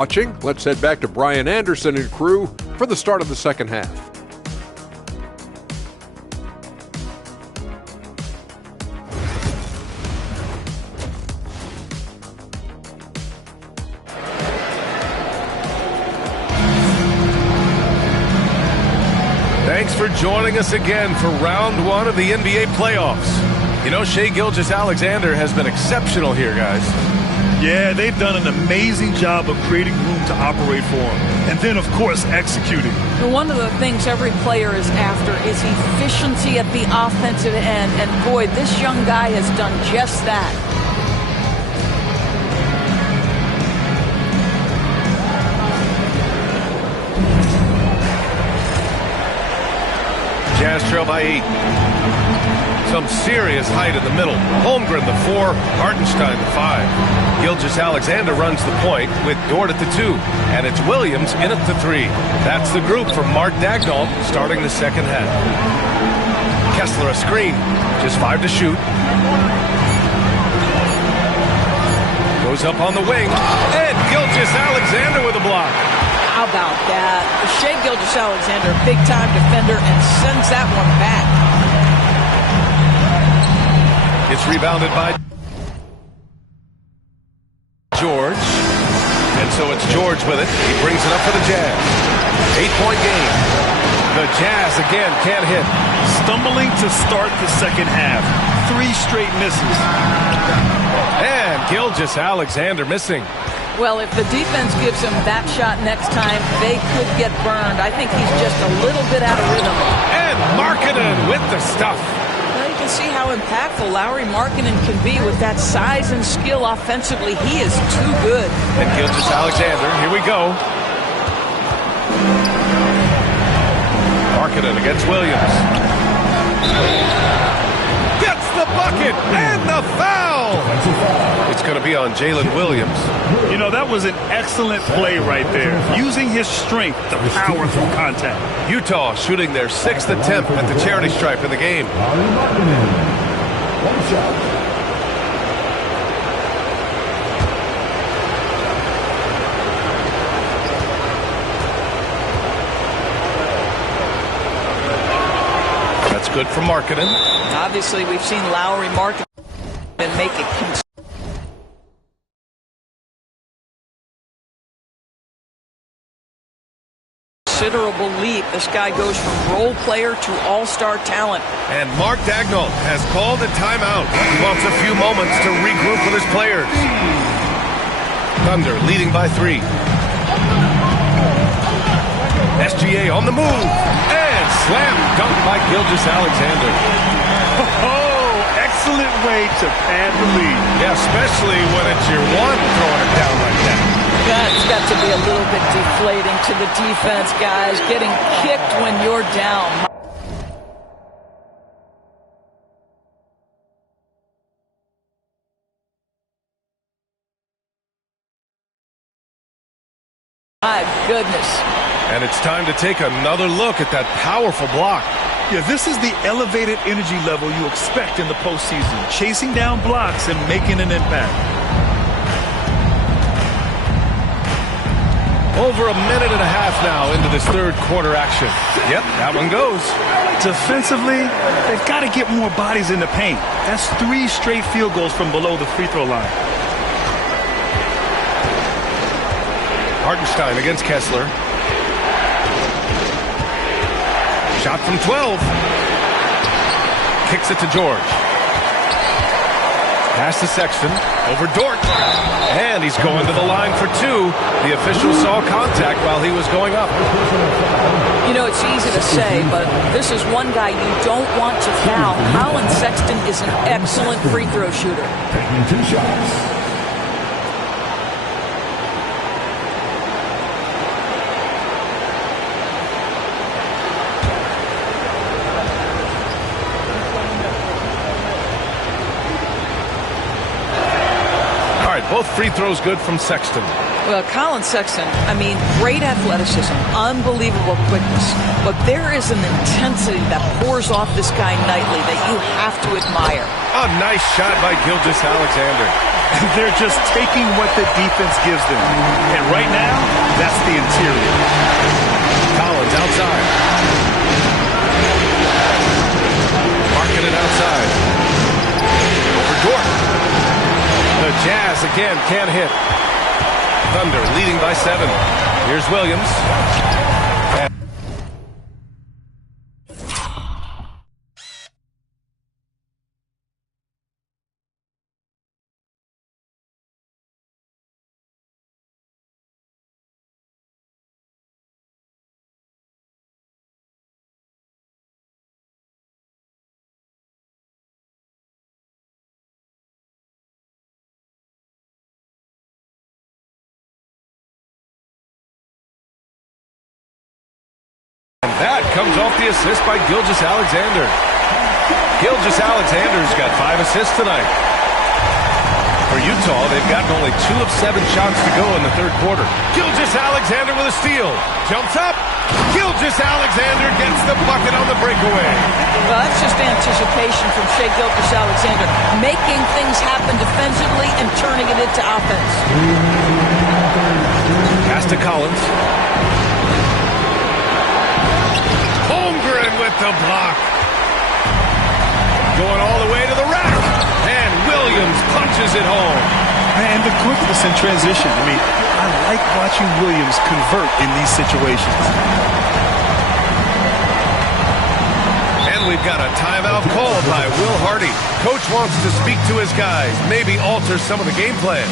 Watching, let's head back to Brian Anderson and crew for the start of the second half. Thanks for joining us again for round one of the NBA playoffs. You know, Shai Gilgeous-Alexander has been exceptional here, guys. Yeah, they've done an amazing job of creating room to operate for him. And then, of course, executing. One of the things every player is after is efficiency at the offensive end. And boy, this young guy has done just that. Jazz trail by 8. Some serious height in the middle. Holmgren the 4, Hartenstein the 5. Gilgeous-Alexander runs the point with Dort at the 2. And it's Williams in at the 3. That's the group for Mark Daigneault starting the second half. Kessler a screen. Just 5 to shoot. Goes up on the wing. And Gilgeous-Alexander with a block. How about that? Shai Gilgeous-Alexander, big-time defender, and sends that one back. It's rebounded by George. And so it's George with it. He brings it up for the Jazz. 8-point game. The Jazz again can't hit. Stumbling to start the second half. 3 straight misses. And Gilgeous-Alexander missing. Well, if the defense gives him that shot next time, they could get burned. I think he's just a little bit out of rhythm. And Markkanen with the stuff. Well, you can see how impactful Lauri Markkanen can be with that size and skill offensively. He is too good. And Gilgeous-Alexander, here we go. Markkanen against Williams. Gets the bucket and the foul. It's going to be on Jalen Williams. You know, that was an excellent play right there. Using his strength to power through contact. Utah shooting their 6th attempt at the charity stripe in the game. That's good for Markkanen. Obviously, we've seen Lauri Markkanen make it considerable leap. This guy goes from role player to all-star talent. And Mark Daigneault has called a timeout. He wants a few moments to regroup with his players. Thunder leading by 3. SGA on the move. And slam dunk by Gilgeous-Alexander. Oh, excellent way to pad the lead. Yeah, especially when it's your one throwing it down like that. That's got to be a little bit deflating to the defense, guys. Getting kicked when you're down. My goodness. And it's time to take another look at that powerful block. Yeah, this is the elevated energy level you expect in the postseason. Chasing down blocks and making an impact. Over a minute and a half now into this third quarter action. Yep, that one goes. Defensively, they've got to get more bodies in the paint. That's 3 straight field goals from below the free throw line. Hartenstein against Kessler. Shot from 12. Kicks it to George. Pass to Sexton. Over Dort. And he's going to the line for 2. The official saw contact while he was going up. You know, it's easy to say, but this is one guy you don't want to foul. Colin Sexton is an excellent free throw shooter. Taking 2 shots. Both free throws good from Sexton. Well, Colin Sexton, great athleticism, unbelievable quickness, but there is an intensity that pours off this guy nightly that you have to admire. A nice shot by Gilgeous-Alexander. They're just taking what the defense gives them. And right now, that's the interior. Collins outside. Marking it outside. Over Dort. The Jazz again can't hit. Thunder leading by 7. Here's Williams. That comes off the assist by Gilgeous-Alexander. Gilgeous-Alexander's got 5 assists tonight. For Utah, they've gotten only 2 of 7 shots to go in the third quarter. Gilgeous-Alexander with a steal. Jumps up. Gilgeous-Alexander gets the bucket on the breakaway. Well, that's just anticipation from Shai Gilgeous-Alexander, making things happen defensively and turning it into offense. Pass to Collins. With the block. Going all the way to the rack. And Williams punches it home. And the quickness in transition. I like watching Williams convert in these situations. And we've got a timeout called by Will Hardy. Coach wants to speak to his guys, maybe alter some of the game plan.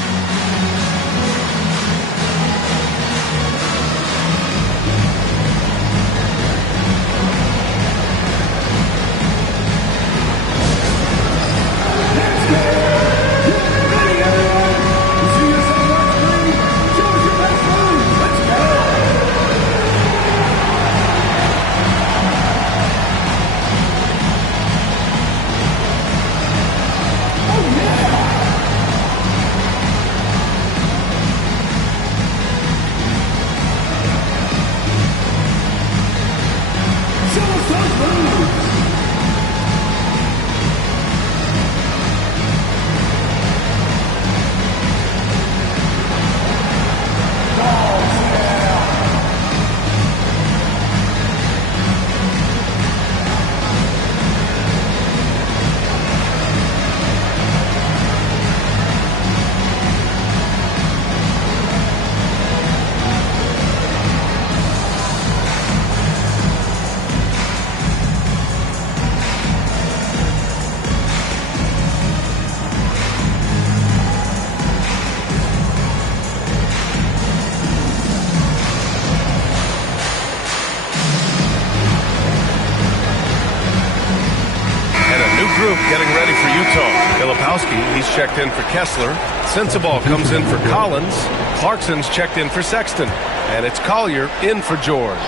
Getting ready for Utah. Filipowski, he's checked in for Kessler. Sensabaugh comes in for Collins. Clarkson's checked in for Sexton. And it's Collier in for George.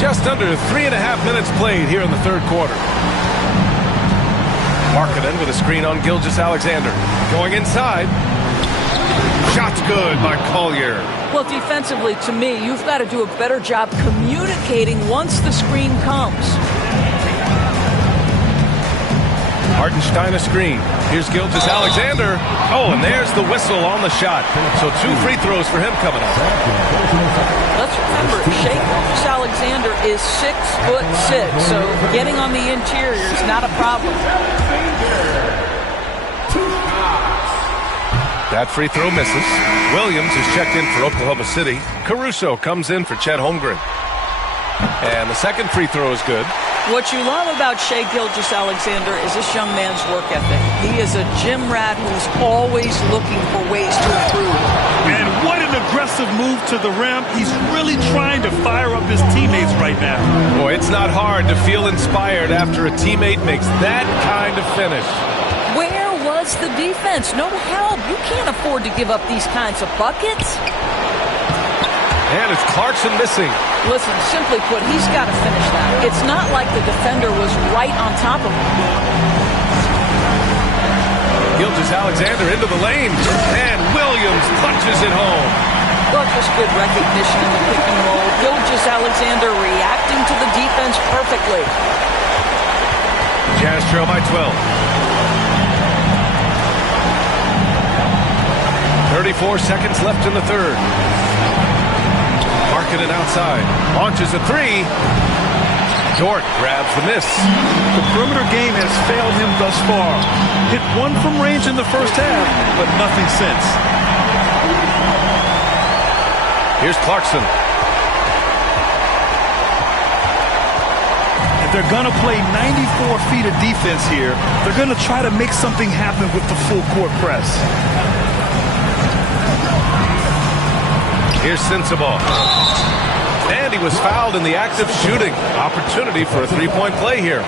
Just under 3.5 minutes played here in the third quarter. Markkanen with a screen on Gilgeous-Alexander. Going inside. Shot's good by Collier. Well, defensively, to me, you've got to do a better job communicating once the screen comes. Hartenstein a screen. Here's Gilgeous-Alexander. Oh, and there's the whistle on the shot. So 2 free throws for him coming up. Let's remember, Shai Gilgeous-Alexander is 6'6", so getting on the interior is not a problem. That free throw misses. Williams is checked in for Oklahoma City. Caruso comes in for Chet Holmgren. And the second free throw is good. What you love about Shai Gilgeous-Alexander is this young man's work ethic. He is a gym rat who's always looking for ways to improve. And what an aggressive move to the rim. He's really trying to fire up his teammates right now. Boy, it's not hard to feel inspired after a teammate makes that kind of finish. Where was the defense? No help. You can't afford to give up these kinds of buckets. And it's Clarkson missing. Listen, simply put, he's got to finish that. It's not like the defender was right on top of him. Gilgeous-Alexander into the lane, and Williams punches it home. Well, just good recognition in the pick and roll. Gilgeous-Alexander reacting to the defense perfectly. Jazz trail by 12. 34 seconds left in the third. Marking it outside. Launches a three. Dort grabs the miss. The perimeter game has failed him thus far. Hit one from range in the first half, but nothing since. Here's Clarkson. If they're going to play 94 feet of defense here, they're going to try to make something happen with the full court press. Here's Sensabaugh. And he was fouled in the act of shooting. Opportunity for a three-point play here.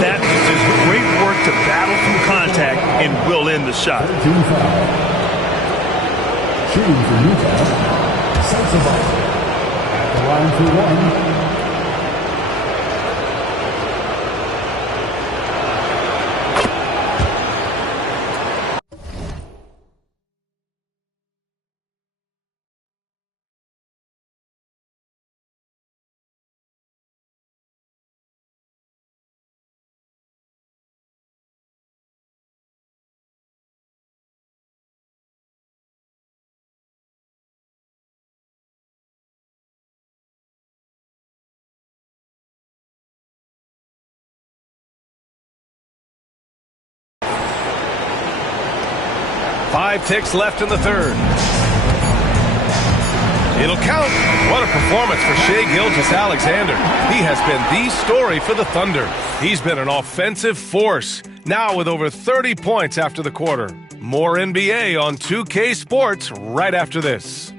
That is just great work to battle through contact and will end the shot. Shooting for Utah, Sensabaugh. At the line for one. Five ticks left in the third. It'll count. What a performance for Shai Gilgeous-Alexander. He has been the story for the Thunder. He's been an offensive force, now with over 30 points after the quarter. More NBA on 2K Sports right after this.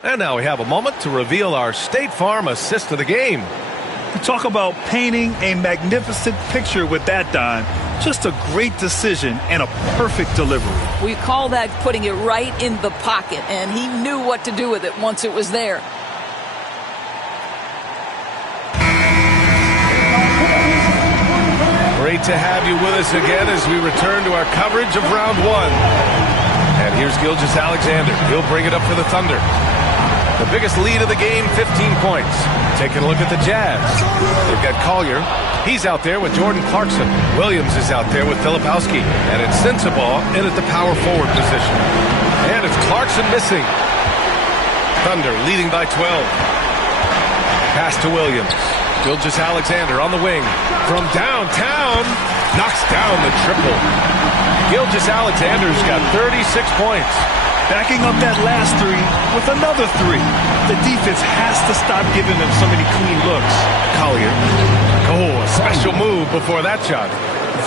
And now we have a moment to reveal our State Farm assist of the game. You talk about painting a magnificent picture with that dime. Just a great decision and a perfect delivery. We call that putting it right in the pocket, and he knew what to do with it once it was there. Great to have you with us again as we return to our coverage of round one. And here's Gilgeous-Alexander. He'll bring it up for the Thunder. The biggest lead of the game, 15 points. Taking a look at the Jazz. They've got Collier. He's out there with Jordan Clarkson. Williams is out there with Filipowski. And it's Sensabaugh in at the power forward position. And it's Clarkson missing. Thunder leading by 12. Pass to Williams. Gilgeous-Alexander on the wing. From downtown, knocks down the triple. Gilgeous-Alexander's got 36 points. Backing up that last three with another three. The defense has to stop giving them so many clean looks. Collier. Oh, a special move before that shot.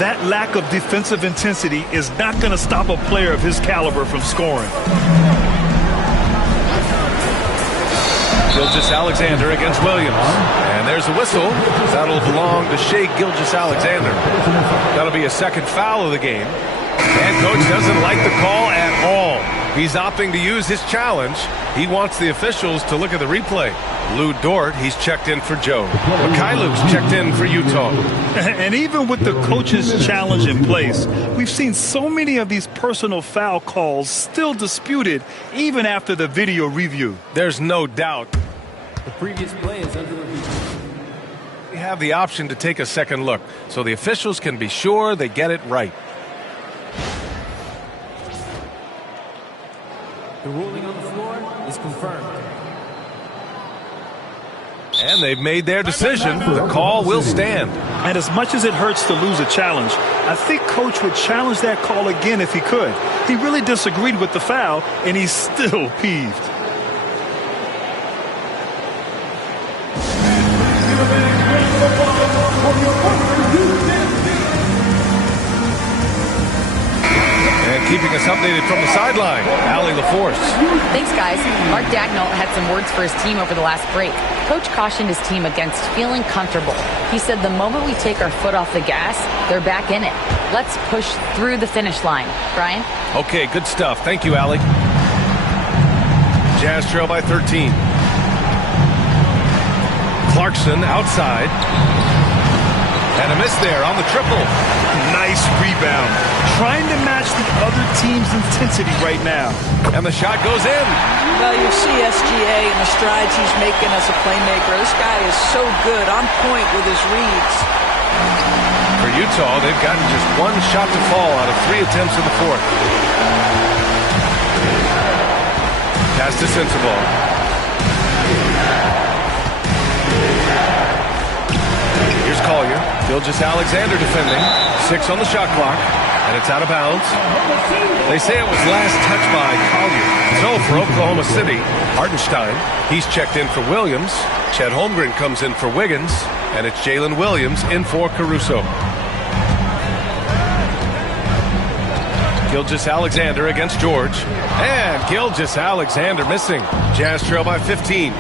That lack of defensive intensity is not going to stop a player of his caliber from scoring. Gilgeous-Alexander against Williams. And there's a whistle. That'll belong to Shai Gilgeous-Alexander. That'll be a second foul of the game. And coach doesn't like the call at all. He's opting to use his challenge. He wants the officials to look at the replay. Lou Dort, he's checked in for Joe. Mikhailu's checked in for Utah. And even with the coach's challenge in place, we've seen so many of these personal foul calls still disputed even after the video review. There's no doubt. The previous play is under review. We have the option to take a second look, so the officials can be sure they get it right. The ruling on the floor is confirmed. And they've made their decision. The call will stand. And as much as it hurts to lose a challenge, I think coach would challenge that call again if he could. He really disagreed with the foul, and he's still peeved. keeping us updated from the sideline. Allie LaForce. Thanks, guys. Mark Dagnall had some words for his team over the last break. Coach cautioned his team against feeling comfortable. He said the moment we take our foot off the gas, they're back in it. Let's push through the finish line. Brian? Okay, good stuff. Thank you, Allie. Jazz trail by 13. Clarkson outside. And a miss there on the triple. Nice rebound. Trying to match the other team's intensity right now. And the shot goes in. Well, you see SGA and the strides he's making as a playmaker. This guy is so good, on point with his reads. For Utah, they've gotten just one shot to fall out of 3 attempts in the fourth. Pass to Sensabaugh. Here's Collier. Gilgeous-Alexander defending. 6 on the shot clock. And it's out of bounds. They say it was last touched by Collier. So for Oklahoma City, Hartenstein, he's checked in for Williams. Chet Holmgren comes in for Wiggins. And it's Jalen Williams in for Caruso. Gilgeous-Alexander against George. And Gilgeous-Alexander missing. Jazz trail by 15.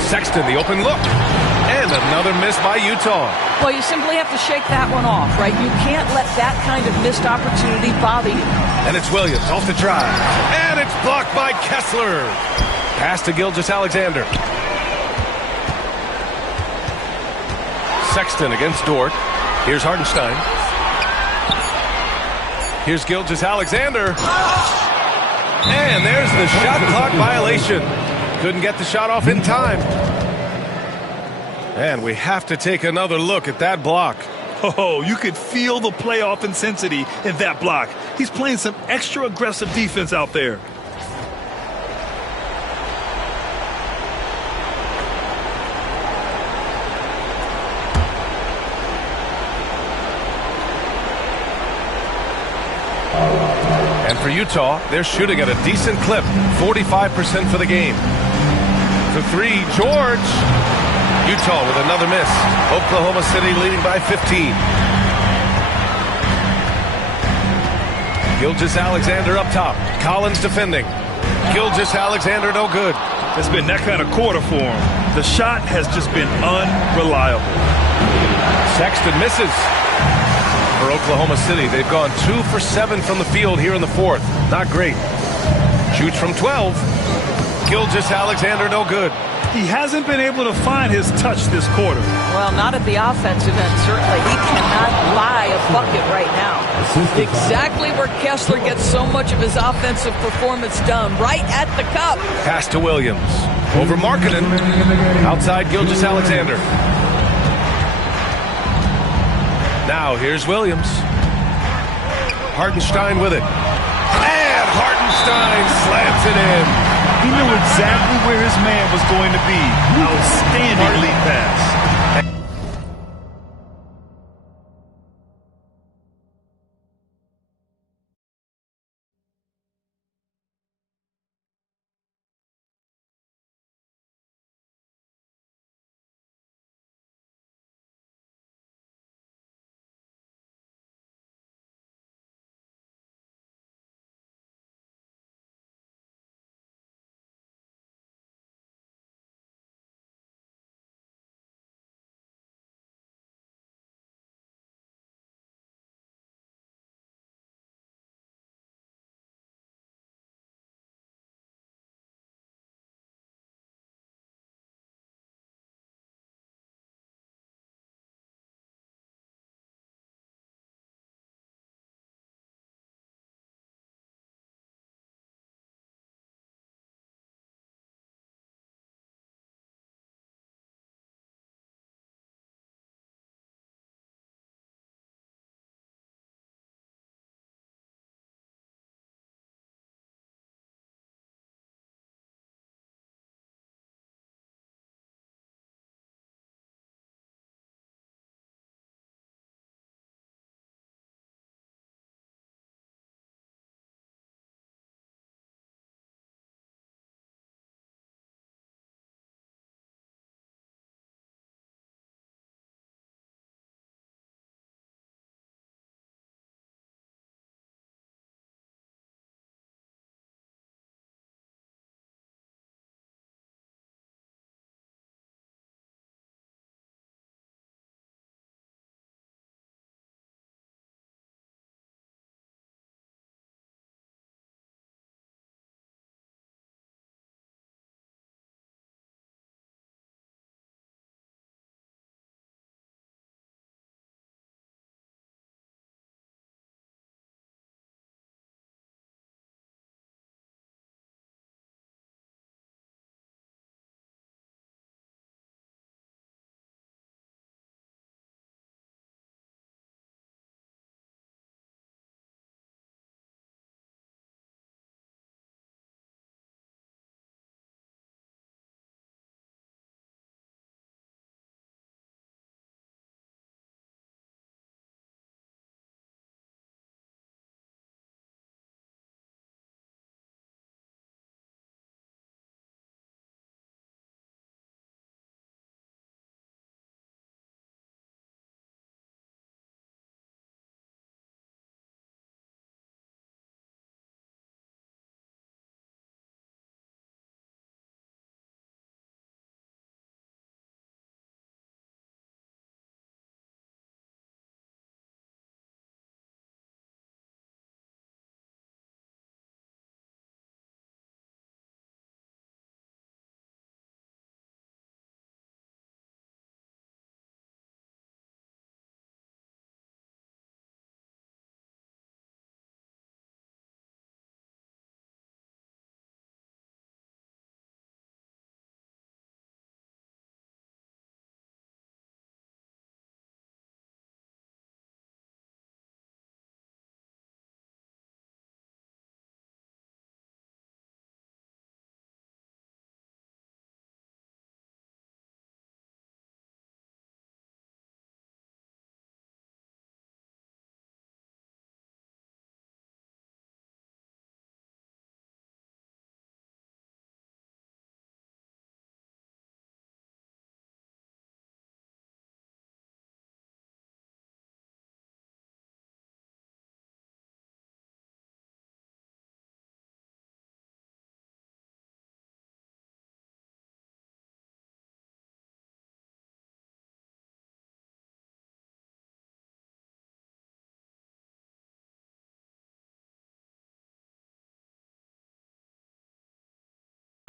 Sexton, the open look. And another miss by Utah. Well, you simply have to shake that one off, right? You can't let that kind of missed opportunity bother you. And it's Williams off the drive. And it's blocked by Kessler. Pass to Gilgeous-Alexander. Sexton against Dort. Here's Hartenstein. Here's Gilgeous-Alexander. And there's the shot clock violation. Couldn't get the shot off in time. And we have to take another look at that block. Oh, you could feel the playoff intensity in that block. He's playing some extra aggressive defense out there. And for Utah, they're shooting at a decent clip, 45% for the game. For 3, George. Utah with another miss. Oklahoma City leading by 15. Gilgeous-Alexander up top. Collins defending. Gilgeous-Alexander no good. It's been that kind of quarter for him. The shot has just been unreliable. Sexton misses. For Oklahoma City, they've gone 2 for 7 from the field here in the fourth. Not great. Shoots from 12. Gilgeous-Alexander no good. He hasn't been able to find his touch this quarter. Well, not at the offensive end, certainly. He cannot buy a bucket right now. Exactly where Kessler gets so much of his offensive performance done, right at the cup. Pass to Williams. Over Markkanen. Outside Gilgeous-Alexander. Now here's Williams. Hartenstein with it. And Hartenstein slams it in. He knew exactly where his man was going to be. Outstanding lead pass.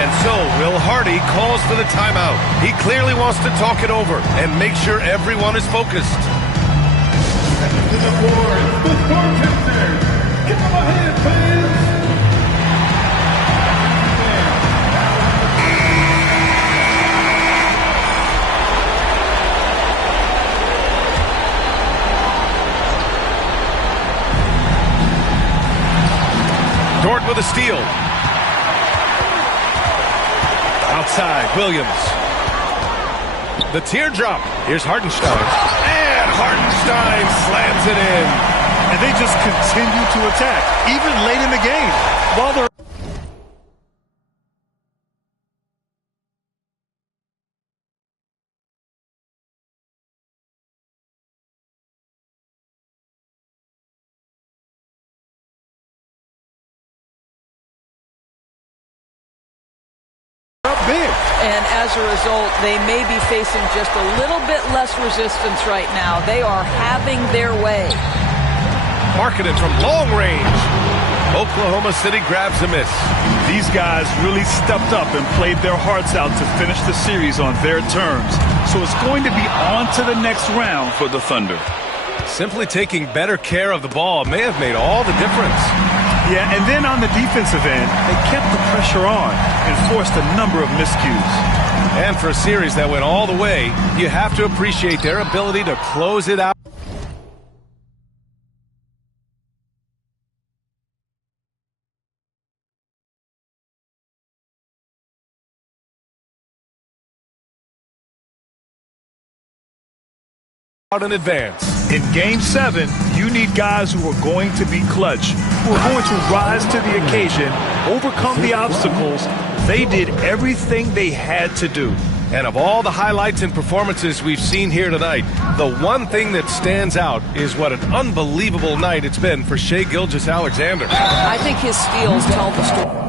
And so Will Hardy calls for the timeout. He clearly wants to talk it over and make sure everyone is focused. To the board, the bartender. Give him a hand, fans. Dort with a steal. Outside, Williams. The teardrop. Here's Hartenstein. And Hartenstein slams it in. And they just continue to attack, even late in the game. While they're up big. And as a result, they may be facing just a little bit less resistance right now. They are having their way. Marketed from long range. Oklahoma City grabs a miss. These guys really stepped up and played their hearts out to finish the series on their terms. So it's going to be on to the next round for the Thunder. Simply taking better care of the ball may have made all the difference. Yeah, and then on the defensive end, they kept the pressure on and forced a number of miscues. And for a series that went all the way, you have to appreciate their ability to close it out. In advance. In Game 7, you need guys who are going to be clutch, who are going to rise to the occasion, overcome the obstacles. They did everything they had to do. And of all the highlights and performances we've seen here tonight, the one thing that stands out is what an unbelievable night it's been for Shai Gilgeous-Alexander. I think his steals tell the story.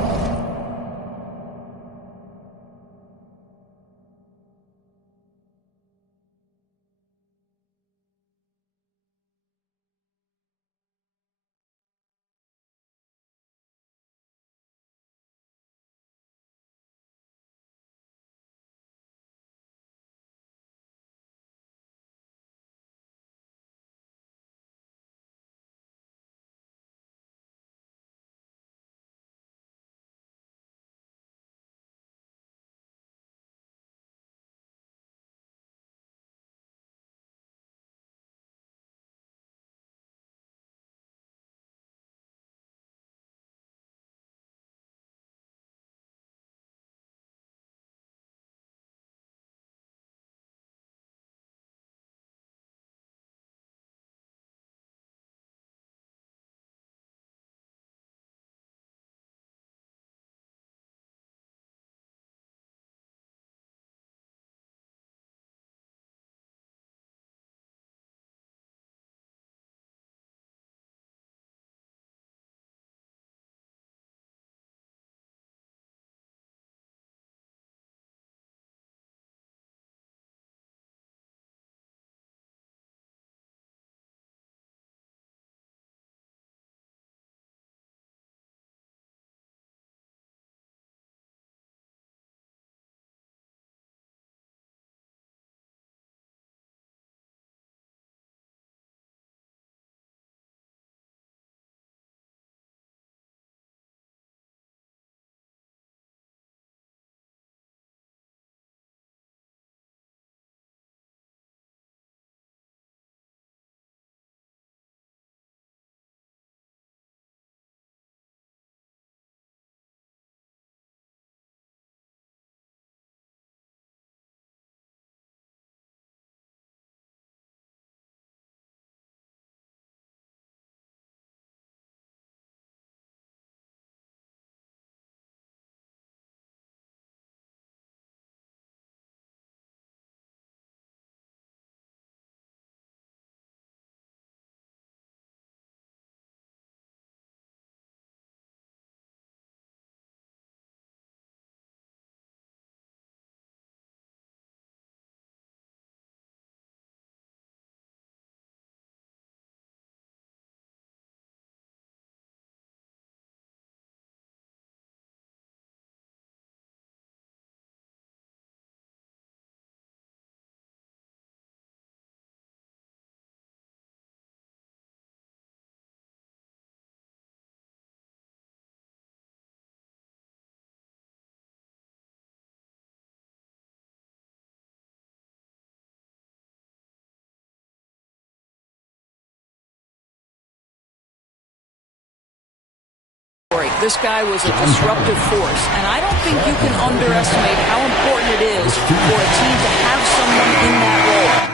This guy was a disruptive force, and I don't think you can underestimate how important it is for a team to have someone in that role.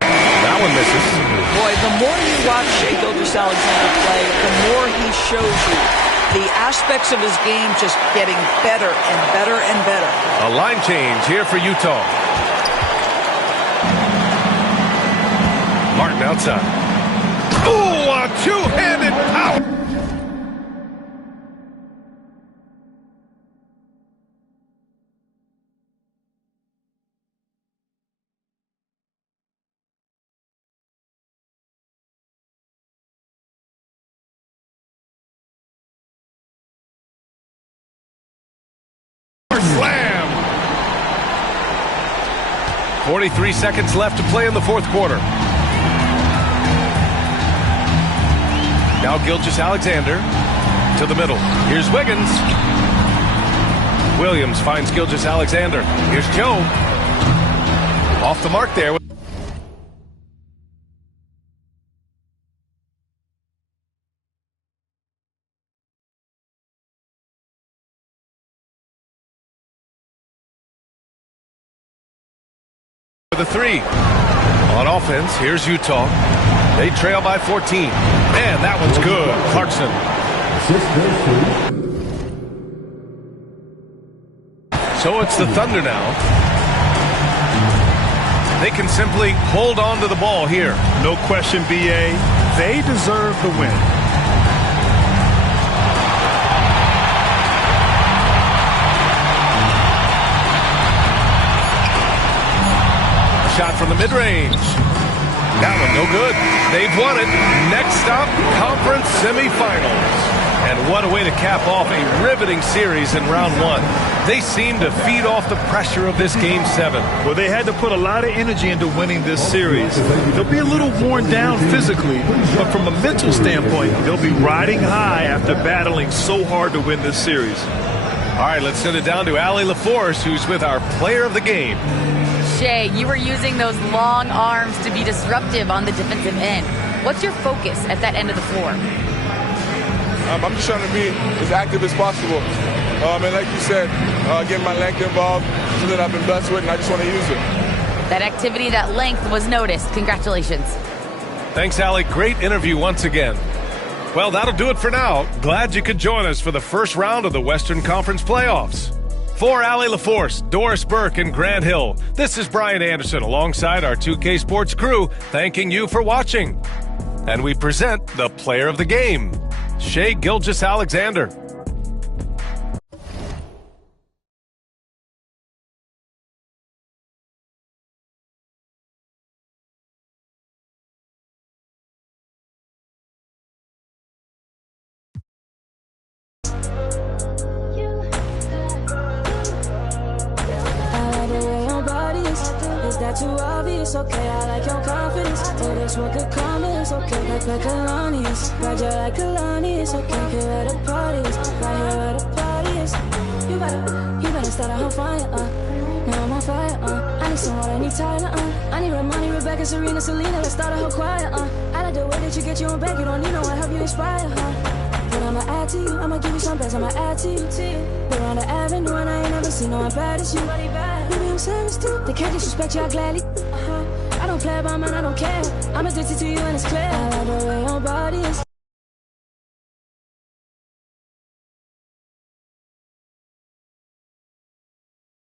That one misses. Boy, the more you watch Shai Gilgeous-Alexander play, the more he shows you the aspects of his game just getting better and better and better. A line change here for Utah. Martin outside. Ooh, a two-handed power. Slam! 43 seconds left to play in the fourth quarter. Now Gilgeous-Alexander to the middle. Here's Wiggins. Williams finds Gilgeous-Alexander. Here's Joe. Off the mark there. The three. On offense, here's Utah. They trail by 14. Man, that one's good. Clarkson. So it's the Thunder now. They can simply hold on to the ball here. No question, B.A. They deserve the win. Shot from the mid-range. That one no good. They've won it. Next stop, conference semifinals. And what a way to cap off a riveting series in round one. They seem to feed off the pressure of this Game 7. Well, they had to put a lot of energy into winning this series. They'll be a little worn down physically, but from a mental standpoint, they'll be riding high after battling so hard to win this series. All right, let's send it down to Allie LaForce, who's with our player of the game. Shai, you were using those long arms to be disruptive on the defensive end. What's your focus at that end of the floor? I'm just trying to be as active as possible. And like you said, getting my length involved, something that I've been blessed with, and I just want to use it. That activity, that length was noticed. Congratulations. Thanks, Allie. Great interview once again. Well, that'll do it for now. Glad you could join us for the first round of the Western Conference playoffs. For Allie LaForce, Doris Burke, and Grant Hill, this is Brian Anderson alongside our 2K Sports crew, thanking you for watching. And we present the player of the game, Shai Gilgeous-Alexander. Too obvious, okay, I like your confidence. Oh, that's what could come is okay, like Kalani is. Roger like Kalani is okay, here at the parties, right here at the parties. You better start a whole fire, now I'm on fire, I need some water, I need Tyler, I need Ramani, Rebecca, Serena, Selena, let's start a whole choir, I like the way that you get you on back, you don't need no one, help you inspire, But I'ma add to you, I'ma give you some best, I'ma add to you. We're on the avenue and I ain't never seen no one bad as you. Maybe I'm serious too, they can't disrespect you, I gladly. I don't play about mine, I don't care. I'm addicted to you and it's clear. I like the way your body is.